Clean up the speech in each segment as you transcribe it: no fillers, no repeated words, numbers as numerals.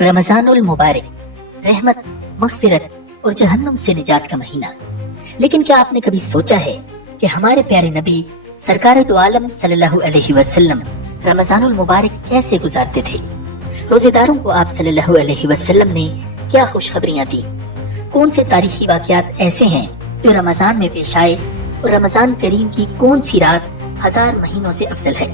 रमजान उल मुबारक, रहमत, मगफिरत और जहन्नुम से निजात का महीना। लेकिन क्या आपने कभी सोचा है कि हमारे प्यारे नबी सरकार दो आलम सल्लल्लाहु अलैहि वसल्लम रमजान उल मुबारक कैसे गुजारते थे? रोजेदारों को आप सल्लल्लाहु अलैहि वसल्लम ने क्या खुशखबरियां दी? कौन से तारीखी वाकयात ऐसे हैं जो रमजान में पेश आए और रमजान करीम की कौन सी रात हजार महीनों से अफजल है?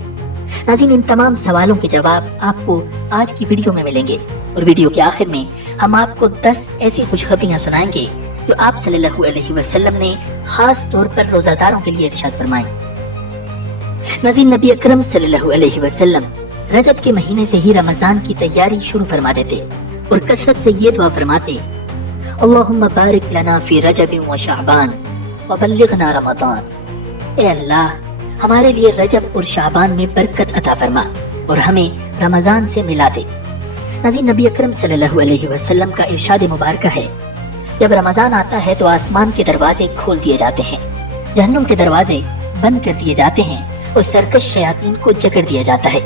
नाज़रीन, इन तमाम सवालों के जवाब आपको आज की वीडियो में मिलेंगे और वीडियो के आखिर में हम आपको 10 ऐसी खुशखबरियां सुनाएंगे जो आप सल्लल्लाहु अलैहि वसल्लम ने खास तौर पर रोजादारों के लिए इरशाद फरमाई। नाज़रीन, नबी अकरम सल्लल्लाहु अलैहि वसल्लम रजब के महीने से ही रमजान की तैयारी शुरू फरमा देते और कसरत से ये दुआ फरमाते, अल्लाहुम्मा बारिक लना फी रजब व शाबान व बल्लिगना रमजान। ए अल्लाह, हमारे लिए रजब और शाबान में बरकत अता फरमा और हमें रमजान से मिला दे। नाज़रीन, नबी अकरम सल्लल्लाहु अलैहि वसल्लम का इरशाद मुबारक है, जब रमजान आता है तो आसमान के दरवाजे खोल दिए जाते हैं, जहन्नुम के दरवाजे बंद कर दिए जाते हैं और सरकश शयातीन को जकड़ दिया जाता है।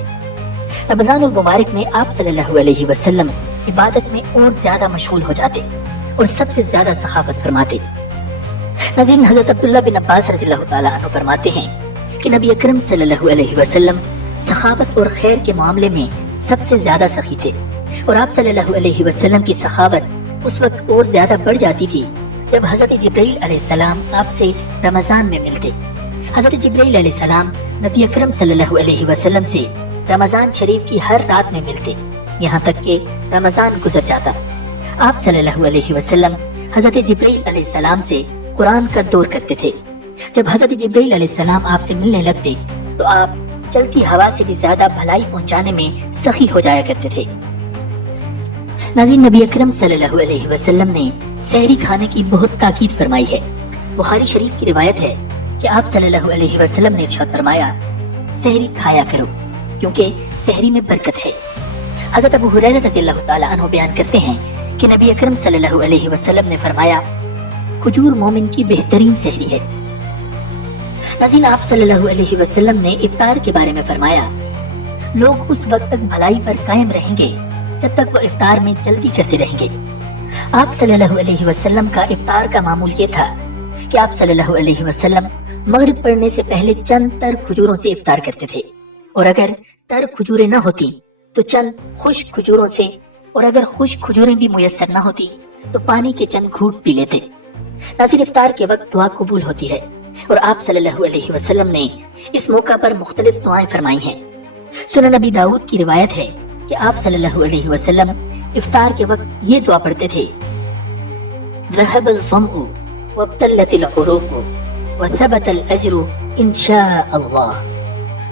रमजान उल मुबारक में आप सल्लल्लाहु अलैहि वसल्लम इबादत में और ज्यादा मशगूल हो जाते और सबसे ज्यादा सखावत फरमाते। नाज़रीन, हजरत अब्दुल्ला बिन अब्बास रज़ियल्लाहु ताला अन्हु फरमाते हैं कि नबी अकरम सल्लल्लाहु अलैहि वसल्लम सखावत और खैर के मामले में सबसे ज्यादा सखी थे और आप सल्लल्लाहु अलैहि वसल्लम की सखावत उस वक्त और ज्यादा बढ़ जाती थी जब हजरत जिब्रील अलैहिस्सलाम आपसे रमजान में मिलते। हजरत जिब्रील अलैहिस्सलाम नबी अकरम सल्लल्लाहु अलैहि वसल्लम से रमजान शरीफ की हर रात में मिलते, यहाँ तक कि रमजान गुजर जाता। आप सल्लल्लाहु अलैहि वसल्लम हजरत जिब्रील अलैहिस्सलाम से कुरान का दौर करते थे। जब हजरत जिब्रील अलैहिस्सलाम आपसे मिलने लगते तो आप चलती हवा से भी ज्यादा भलाई पहुंचाने में सखी हो जाया करते थे। नाज़रीन, नबी अकरम सल्लल्लाहु अलैहि वसल्लम ने सहरी खाने की बहुत ताकीद फरमाई है। बुखारी शरीफ की रिवायत है कि आप सल्लल्लाहु अलैहि वसल्लम ने इरशाद फरमाया, सहरी खाया करो क्योंकि सहरी में बरकत है। हजरत अबू हुरैरा रज़ियल्लाहु ताला अन्हु बयान करते हैं कि नबी अकरम सल्लल्लाहु अलैहि वसल्लम ने फरमाया, खजूर मोमिन की बेहतरीन सहरी है। नाज़रीन, आप सल्लल्लाहु अलैहि वसल्लम ने इफ्तार के बारे में फरमाया, लोग उस वक्त तक भलाई पर कायम रहेंगे जब तक वो इफ्तार में जल्दी करते रहेंगे। आप सल्लल्लाहु अलैहि वसल्लम का इफ्तार का मामूल ये था कि आप सल्लल्लाहु अलैहि वसल्लम मगरिब पढ़ने से पहले चंद तर खजूरों से इफ्तार करते थे और अगर तर खजूरें न होती तो चंद खुश्क खजूरों से, और अगर खुश्क खजूरें भी मुयस्सर न होती तो पानी के चंद घूंट पी लेते। नाज़रीन, इफ्तार के वक्त दुआ कबूल होती है और आप सल्लल्लाहु अलैहि वसल्लम ने इस मौका पर मुख्तलिफ दुआएं फरमाई हैं। सुनन नबी दाऊद की रिवायत है कि आप सल्लल्लाहु अलैहि वसल्लम इफ्तार के वक्त ये दुआ पढ़ते थे, ज़हबल ज़म्उ वब्तल्लतिल उरूक़ु व थबतल अज्रु इंशाअल्लाह।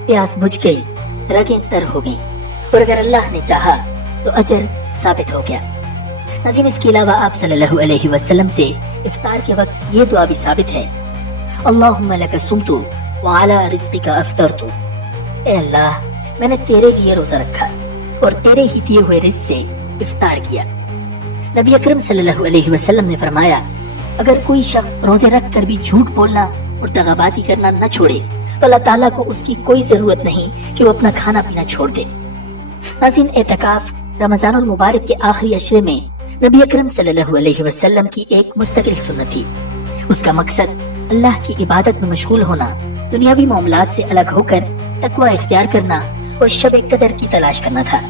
प्यास बुझ गई, रगें तर हो गई और अगर अल्लाह ने चाहा तो अजर साबित हो गया। नाज़रीन, इसके अलावा आप सल्लल्लाहु अलैहि वसल्लम से इफ्तार के वक्त ये दुआ भी साबित है, अल्लाहुम्मा लका सुम्तु व अला रिज़्क़िका अफ़्तरतु। ए अल्लाह, मैंने तेरे लिए रोजा रखा और तेरे ही दिए हुए रिज़्क़ से इफ्तार किया। नबी अकरम सल्लल्लाहु अलैहि वसल्लम ने फरमाया, अगर कोई शख्स रोजे रख कर भी झूठ बोलना और दगाबाजी करना न छोड़े तो अल्लाह ताला को उसकी कोई जरूरत नहीं कि वो अपना खाना पीना छोड़ दे। नाज़रीन, एतकाफ रमजानुल मुबारक के आखिरी अशरे में नबी अकरम सल्लल्लाहु अलैहि वसल्लम की एक मुस्तकिल सुन्नत थी। उसका मकसद अल्लाह की इबादत में मशगूल होना, दुनियावी मामलात से अलग होकर तकवा इख्तियार करना और शब कदर की तलाश करना था।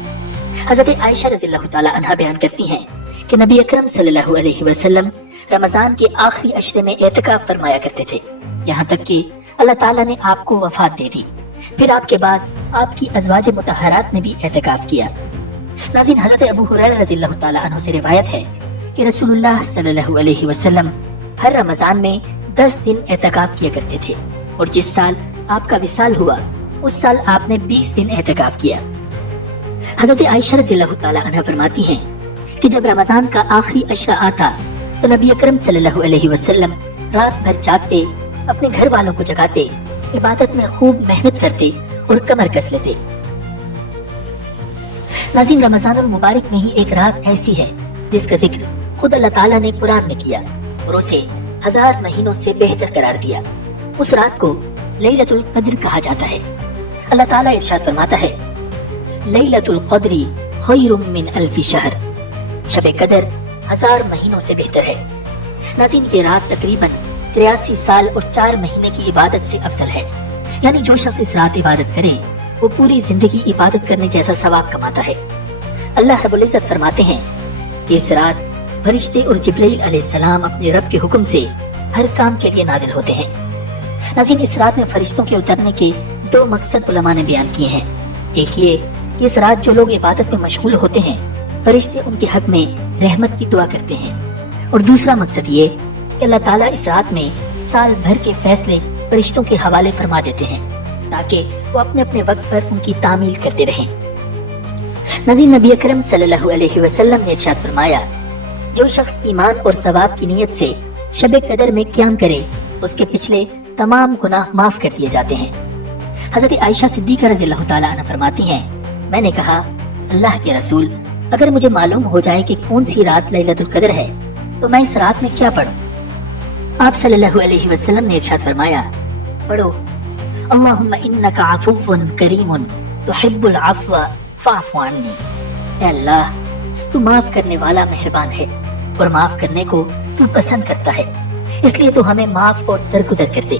हजरत आयशा रज़ियल्लाहु ताला अन्हा बयान करती हैं कि नबी अकरम सल्लल्लाहु अलैहि वसल्लम रमजान के आखिरी अशरे में एतकाफ फरमाया करते थे, यहाँ तक कि अल्लाह ताला ने आपको वफात दे दी। फिर आपके बाद आपकी अज़वाज मुतहरात ने भी एतकाफ किया। नाज़रीन, हज़रत अबू हुरैरा रज़ियल्लाहु ताला अन्हु से रिवायत है कि रसूलुल्लाह सल्लल्लाहु अलैहि वसल्लम हर रमजान में 10 दिन एतकाफ किया करते थे और जिस साल आपका विसाल हुआ उस साल आपने 20 दिन एतकाफ किया। हज़रत आयशा रज़ियल्लाहु ताला अन्हा फरमाती हैं कि जब रमजान का आखिरी अशरा आता तो नबी अकरम सल्लल्लाहु अलैहि वसल्लम रात भर जागते, अपने घर वालों को जगाते, इबादत में खूब मेहनत करते और कमर कस लेते। नाज़रीन, रमजानुल मुबारक में ही एक रात ऐसी है जिसका जिक्र खुद अल्लाह ताला ने कुरान में किया और उसे 1000 महीनों से बेहतर करार दिया। उस रात को लैलतुल क़द्र कहा जाता है। अल्लाह ताला इरशाद फरमाता है, लैलतुल क़द्री خیر من الف شہر، شب قدر 1000 مہینوں سے بہتر ہے۔ ناظرین، یہ رات تقریباً 83 سال اور 4 مہینے کی عبادت سے افضل ہے، یعنی جو شخص اس رات عبادت کرے وہ پوری زندگی عبادت کرنے جیسا ثواب کماتا ہے۔ اللہ رب العزت فرماتے ہیں کہ اس رات فرشتے اور جبرائیل علیہ السلام اپنے رب کے حکم سے ہر کام کے لیے نازل ہوتے ہیں۔ ناظرین، اس رات میں فرشتوں کے اترنے کے 2 مقصد علماء نے بیان کیے ہیں۔ ایک یہ کہ اس رات جو لوگ عبادت میں مشغول ہوتے ہیں فرشتے ان کے حق میں رحمت کی دعا کرتے ہیں، اور دوسرا مقصد یہ کہ اللہ تعالیٰ اس رات میں سال بھر کے فیصلے فرشتوں کے حوالے فرما دیتے ہیں تاکہ وہ اپنے اپنے وقت پر ان کی تعمیل کرتے رہیں۔ ناظرین، نبی اکرم صلی اللہ علیہ وسلم نے ارشاد فرمایا، جو شخص ایمان اور ثواب کی نیت سے شب قدر میں قیام کرے اس کے پچھلے تمام گناہ معاف کر دیے جاتے ہیں۔ حضرت عائشہ صدیقہ رضی اللہ تعالیٰ عنہ فرماتی ہیں، میں نے کہا، اللہ کے رسول، اگر مجھے معلوم ہو جائے کہ کون سی رات لیلۃ القدر ہے تو میں اس رات میں کیا پڑھوں؟ آپ صلی اللہ علیہ وسلم نے ارشاد فرمایا، پڑھو اللہم انک عفو کریم تحب العفو فاعف عنی۔ اے اللہ، تو معاف کرنے والا مہربان ہے اور معاف کرنے کو تو پسند کرتا ہے، اس لیے تو ہمیں معاف اور درگزر کر دے۔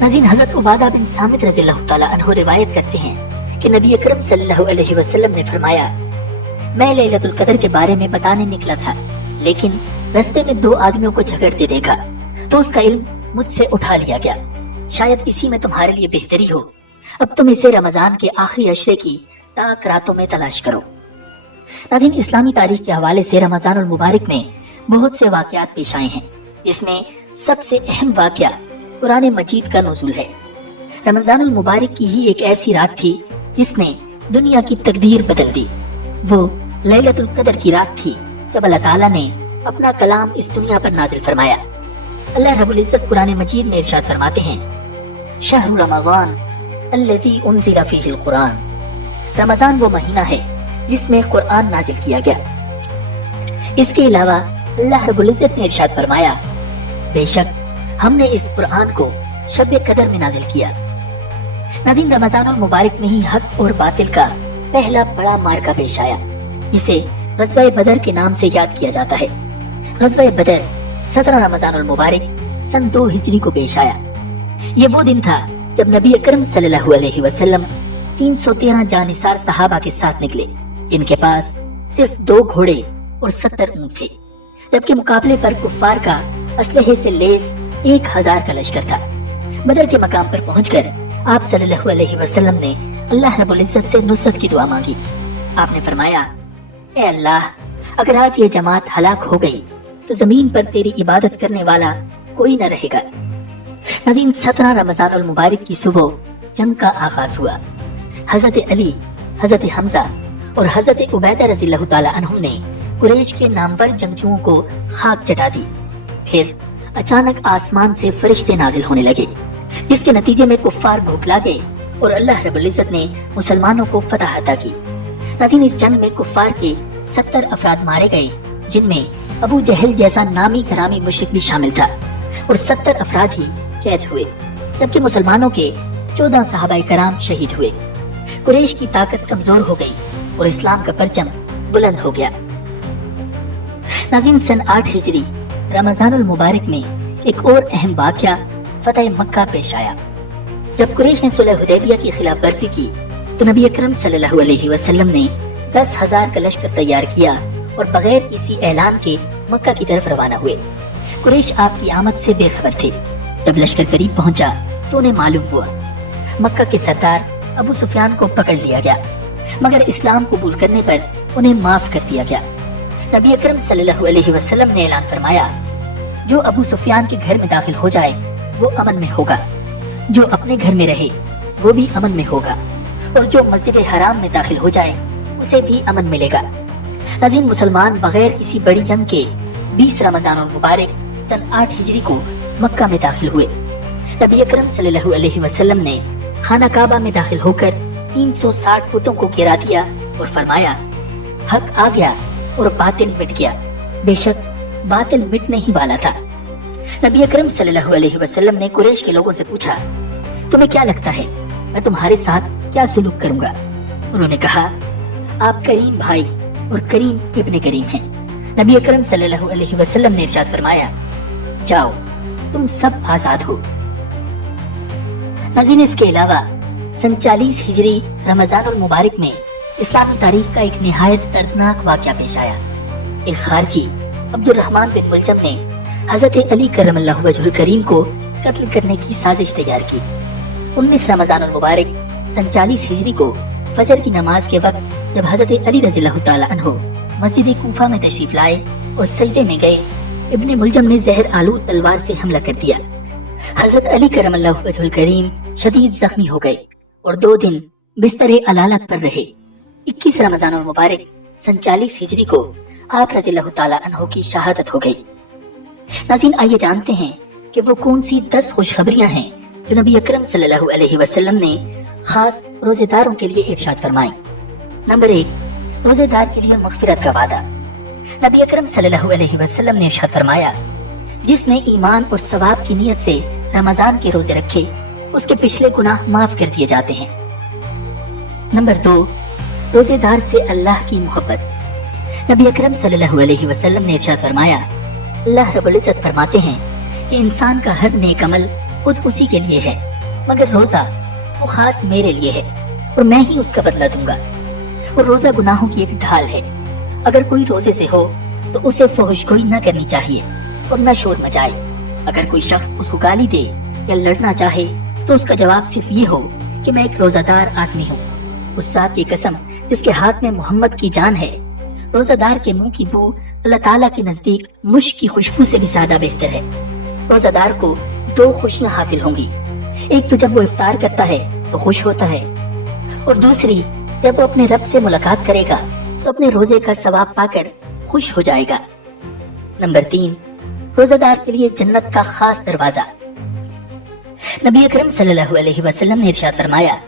ناظرین، حضرت عبادہ بن صامت رضی اللہ تعالیٰ عنہ روایت کرتے ہیں کہ نبی اکرم صلی اللہ علیہ وسلم نے فرمایا، میں لیلۃ القدر کے بارے میں بتانے نکلا تھا، لیکن رستے میں 2 آدمیوں کو جھگڑتے دیکھا تو اس کا علم مجھ سے اٹھا لیا گیا، شاید اسی میں تمہارے لیے بہتری ہو، اب تم اسے رمضان کے آخری عشرے کی تاک راتوں میں تلاش کرو۔ ناظرین، اسلامی تاریخ کے حوالے سے رمضان المبارک میں بہت سے واقعات پیش آئے ہیں، جس میں سب سے اہم واقعہ قرآن مجید کا نزول ہے۔ رمضان المبارک کی ہی ایک ایسی رات تھی جس نے دنیا کی تقدیر بدل دی۔ وہ لیلۃ القدر کی رات تھی جب اللہ تعالیٰ نے اپنا کلام اس دنیا پر نازل فرمایا۔ اللہ رب العزت قرآن مجید میں ارشاد فرماتے ہیں، شہر رمضان الذی انزل فیہ القرآن، رمضان وہ مہینہ ہے جس میں قرآن نازل کیا گیا۔ اس کے علاوہ اللہ رب العزت نے ارشاد فرمایا، بے شک ہم نے اس قرآن کو شب قدر میں نازل کیا۔ ناظرین، رمضان المبارک میں ہی حق اور باطل کا پہلا بڑا معرکہ پیش آیا، جسے غزوہ بدر کے نام سے یاد کیا جاتا ہے۔ غزوہ بدر 17 رمضان المبارک سن 2 ہجری کو پیش آیا۔ یہ وہ دن تھا جب نبی اکرم صلی اللہ علیہ وسلم 313 جانثار صحابہ کے ساتھ نکلے، جن کے پاس صرف 2 گھوڑے اور 70 اونٹ تھے، جبکہ مقابلے پر کفار کا اسلحے سے لیس 1000 کا لشکر تھا۔ بدر کے مقام پر پہنچ کر آپ صلی اللہ علیہ وسلم نے اللہ رب العزت سے نصرت کی دعا مانگی۔ آپ نے فرمایا، اے اللہ، اگر آج یہ جماعت ہلاک ہو گئی تو زمین پر تیری عبادت کرنے والا کوئی نہ رہے گا۔ ناظرین، 17 رمضان المبارک کی صبح جنگ کا آغاز ہوا۔ حضرت علی، حضرت حمزہ اور حضرت عبیدہ رضی اللہ تعالیٰ عنہم نے قریش کے نامور جنگجوؤں کو خاک چٹا دی۔ پھر اچانک آسمان سے فرشتے نازل ہونے لگے، جس کے نتیجے میں کفار بھوکلا گئے اور اللہ رب العزت نے مسلمانوں کو فتح عطا کی۔ ناظرین، اس جنگ میں کفار کے 70 افراد مارے گئے، جن میں ابو جہل جیسا نامی گرامی مشرک بھی شامل تھا، اور 70 افراد ہی قید ہوئے، جبکہ مسلمانوں کے 14 صحابہ کرام شہید ہوئے۔ قریش کی طاقت کمزور ہو گئی اور اسلام کا پرچم بلند ہو گیا۔ ناظرین، سن 8 ہجری رمضان المبارک میں ایک اور اہم واقعہ فتح مکہ پیش آیا۔ جب قریش نے صلح حدیبیہ کی خلاف ورزی کی تو نبی اکرم صلی اللہ علیہ وسلم نے 10,000 کا لشکر تیار کیا اور بغیر کسی اعلان کے مکہ کی طرف روانہ ہوئے۔ قریش آپ کی آمد سے بے خبر تھے۔ جب لشکر قریب پہنچا تو انہیں معلوم ہوا مکہ کے سردار ابو سفیان کو پکڑ لیا گیا، مگر اسلام قبول کرنے پر انہیں معاف کر دیا گیا۔ نبی اکرم صلی اللہ علیہ وسلم نے اعلان فرمایا، جو ابو سفیان کے گھر میں داخل ہو جائے وہ امن میں ہوگا، جو اپنے گھر میں رہے وہ بھی امن میں ہوگا، اور جو مسجد حرام میں داخل ہو جائے اسے بھی امن ملے گا۔ ناظرین، مسلمان بغیر کسی بڑی جنگ کے 20 رمضان المبارک سن 8 ہجری کو مکہ میں داخل ہوئے۔ نبی اکرم صلی اللہ علیہ وسلم نے خانہ کعبہ میں داخل ہو کر 360 بتوں کو گرا دیا اور فرمایا، حق آ گیا اور باطل مٹ گیا، بے شک باطل مٹنے ہی والا تھا۔ نبی اکرم صلی اللہ علیہ وسلم نے قریش کے لوگوں سے پوچھا، تمہیں کیا لگتا ہے میں تمہارے ساتھ کیا سلوک کروں گا؟ انہوں نے کہا، आप करीम भाई और करीम इब्ने करीम हैं। नबी अकरम सल्लल्लाहु अलैहि वसल्लम ने इरशाद फरमाया, जाओ तुम सब आजाद हो। नाज़रीन, इसके अलावा सन 40 हिजरी रमजानुल मुबारक में इस्लामी तारीख का एक निहायत दर्दनाक वाक़या पेश आया। एक खारजी अब्दुर्रहमान बिन मुलजम ने हजरत अली करमल्लाहु वजहुल करीम को कत्ल करने की साजिश तैयार की। 19 रमजानुल मुबारक सन 40 हिजरी को फजर की नमाज के वक्त जब हजरत अली रज़ियल्लाहु ताला अन्हु मस्जिद कूफा में तशरीफ लाए और सजदे में गए, इब्ने मुलजम ने जहर आलूद तलवार से हमला कर दिया। हजरत अली करमल्लाहु वजहुल करीम शदीद जख्मी हो गए और 2 दिन बिस्तर अलालत पर रहे। 21 रमजानुल मुबारक सन 40 हिजरी को आप रज़ियल्लाहु ताला अन्हु की शहादत हो गई। नाज़रीन, आइए जानते हैं कि वो कौन सी 10 खुशखबरियां हैं जो नबी अकरम सल्लल्लाहु अलैहि वसल्लम ने खास रोजेदारों के लिए इरशाद फरमाई। नंबर 1, रोजेदार के लिए मग़फ़िरत का वादा। नबी अकरम सल्लल्लाहु अलैहि वसल्लम ने इरशाद फरमाया, जिसने ईमान और सवाब की नीयत से रमजान के रोजे रखे, उसके पिछले गुनाह माफ कर दिए जाते हैं। नंबर 2, रोजेदार से अल्लाह की मोहब्बत। नबी अकरम सल्लल्लाहु अलैहि वसल्लम ने इरशाद फरमाया, अल्लाह रब्बुल इज़्ज़त फरमाते हैं कि इंसान का हर नेक अमल खुद उसी के लिए है, मगर रोजा वो खास मेरे लिए है और मैं ही उसका बदला दूंगा। और रोजा गुनाहों की एक ढाल है। अगर कोई रोजे से हो तो उसे फहशगोई न करनी चाहिए और न शोर मचाए। अगर कोई शख्स उसको गाली दे या लड़ना चाहे तो उसका जवाब सिर्फ ये हो कि मैं एक रोजादार आदमी हूँ। उस ज़ात की कसम जिसके हाथ में मोहम्मद की जान है, रोजादार के मुंह की बू अल्लाह ताला के नजदीक मुश्क की खुशबू से भी ज्यादा बेहतर है। रोजादार को 2 खुशियां हासिल होंगी। एक तो जब वो इफ्तार करता है तो खुश होता है, और दूसरी जब वो अपने रब से मुलाकात करेगा तो अपने रोजे का सवाब पाकर खुश हो जाएगा। नंबर 3, रोजादार के लिए जन्नत का खास दरवाजा। नबी अकरम सल्लल्लाहु अलैहि वसल्लम ने इरशाद फरमाया,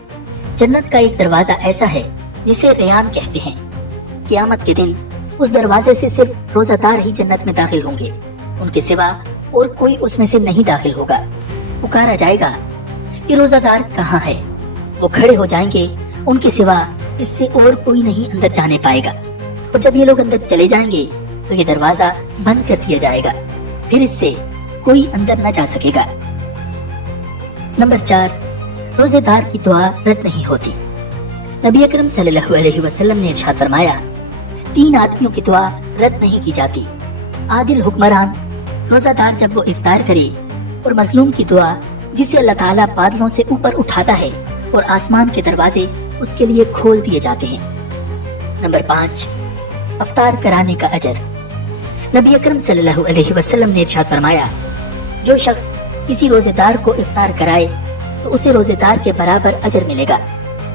जन्नत का एक दरवाजा ऐसा है जिसे रेयान कहते हैं। क़यामत के दिन उस दरवाजे से सिर्फ रोजादार ही जन्नत में दाखिल होंगे, उनके सिवा और कोई उसमें से नहीं दाखिल होगा। पुकारा जाएगा कि रोजादार कहाँ है? वो खड़े हो जाएंगे, उनके सिवा इससे और कोई नहीं अंदर जाने पाएगा। और जब ये लोग अंदर चले जाएंगे तो ये दरवाजा बंद कर दिया जाएगा, फिर इससे कोई अंदर न जा सकेगा। नंबर 4, रोजेदार की दुआ रद्द नहीं होती। नबी अकरम सल्लल्लाहु अलैहि वसल्लम ने इरशाद फरमाया, 3 आदमियों की दुआ रद्द नहीं की जाती। आदिल हुक्मरान, रोजादार जब वो इफ्तार करे, और मजलूम की दुआ जिसे अल्लाह ताला बादलों से ऊपर उठाता है और आसमान के दरवाजे उसके लिए खोल दिए जाते हैं। नंबर 5, अफ्तार कराने का अजर। नबी अकरम सल्लल्लाहु अलैहि वसल्लम ने इरशाद फरमाया, जो शख्स किसी रोजेदार को इफ्तार कराए तो उसे रोजेदार के बराबर अजर मिलेगा,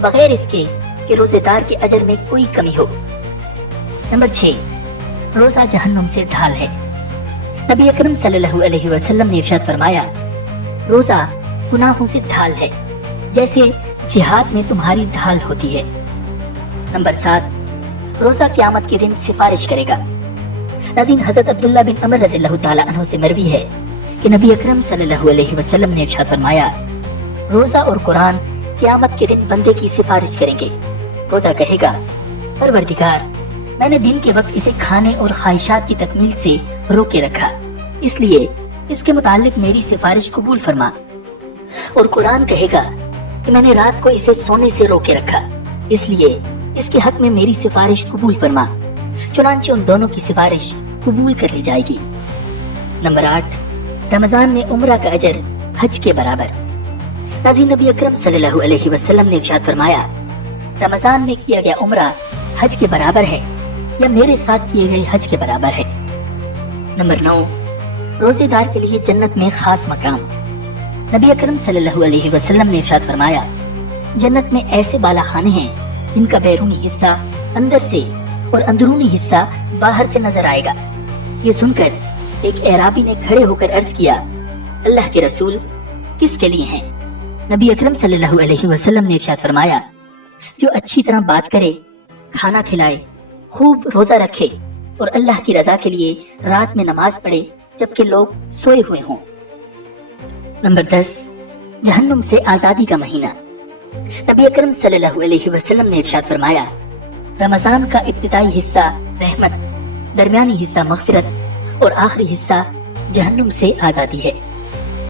बगैर इसके कि रोजेदार के अजर में कोई कमी हो। नंबर 6, रोजा जहन्नुम से ढाल है। नबी अकरम सल्लल्लाहु अलैहि वसल्लम ने इरशाद फरमाया, रोजा गुनाहों से ढाल है, जैसे जिहाद में तुम्हारी ढाल होती है। नंबर 7, रोजा क़यामत के दिन सिफारिश करेगा। नाज़रीन, हज़रत अब्दुल्ला बिन अमर रज़ियल्लाहु ताला अन्हु से मरवी है कि नबी अकरम सल्लल्लाहु अलैहि वसल्लम ने इरशाद फरमाया, रोजा और कुरान क़यामत के दिन बंदे की सिफारिश करेंगे। रोजा कहेगा, परवरदिगार, मैंने दिन के वक्त इसे खाने और ख्वाहिशात की तकमील से रोके रखा, इसलिए इसके मुतालिक मेरी सिफारिश कबूल फरमा। और कुरान कहेगा कि मैंने रात को इसे सोने से रोके रखा, इसलिए इसके हक में मेरी सिफारिश कबूल फरमा। चुनांचे उन दोनों की सिफारिश कबूल कर ली जाएगी। नंबर 8, रमजान में उम्रा का अजर हज के बराबर। नाज़रीन, नबी अकरम सल्लल्लाहु अलैहि वसल्लम ने इरशाद फरमाया, रमजान में किया गया उम्रा हज के बराबर है या मेरे साथ किए गए हज के बराबर है। नंबर 9, रोजेदार के लिए जन्नत में खास मकाम। नबी अकरम सल्लल्लाहु अलैहि वसल्लम ने इरशाद फरमाया, जन्नत में ऐसे बाला खाने हैं जिनका बैरूनी हिस्सा अंदर से और अंदरूनी हिस्सा बाहर से नजर आएगा। ये सुनकर एक एराबी ने खड़े होकर अर्ज किया, अल्लाह के रसूल, किसके लिए हैं? नबी अकरम सल्लल्लाहु अलैहि वसल्लम ने इरशाद फरमाया, जो अच्छी तरह बात करे, खाना खिलाए, खूब रोजा रखे और अल्लाह की रजा के लिए रात में नमाज पढ़े जबकि लोग सोए हुए हों। नंबर 10, जहन्नुम से आजादी का महीना। नबी अकरम सल्लल्लाहु अलैहि वसल्लम ने इरशाद फरमाया, رمضان کا ابتدائی حصہ رحمت، درمیانی حصہ مغفرت اور آخری حصہ جہنم سے آزادی ہے۔